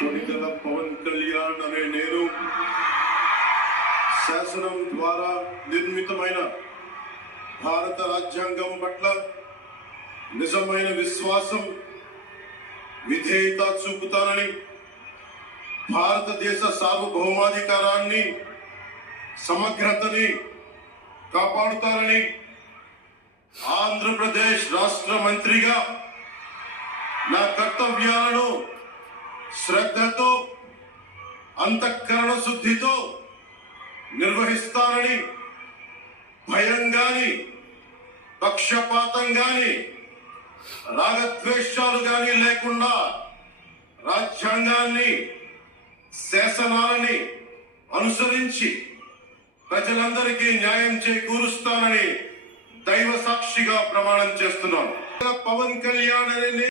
కొనిదెల పవన్ కళ్యాణ్ అనే నేను శాసనం ద్వారా నిర్మితమైన భారత రాజ్యాంగం పట్ల నిజమైన విశ్వాసం విధేయత చూపుతానని, భారతదేశ సార్వభౌమాధికారాన్ని సమగ్రతని కాపాడుతానని, ఆంధ్రప్రదేశ్ రాష్ట్ర మంత్రిగా నా కర్తవ్యాలను శ్రద్ధతో అంతఃకరణ శుద్ధితో నిర్వహిస్తానని, భయం గాని పక్షపాతం గాని రాగద్వేషాలు గాని లేకుండా రాజ్యాంగాన్ని శాసనాలని అనుసరించి ప్రజలందరికీ న్యాయం చేకూరుస్తానని దైవ సాక్షిగా ప్రమాణం చేస్తున్నాను. పవన్ కళ్యాణ్ అనే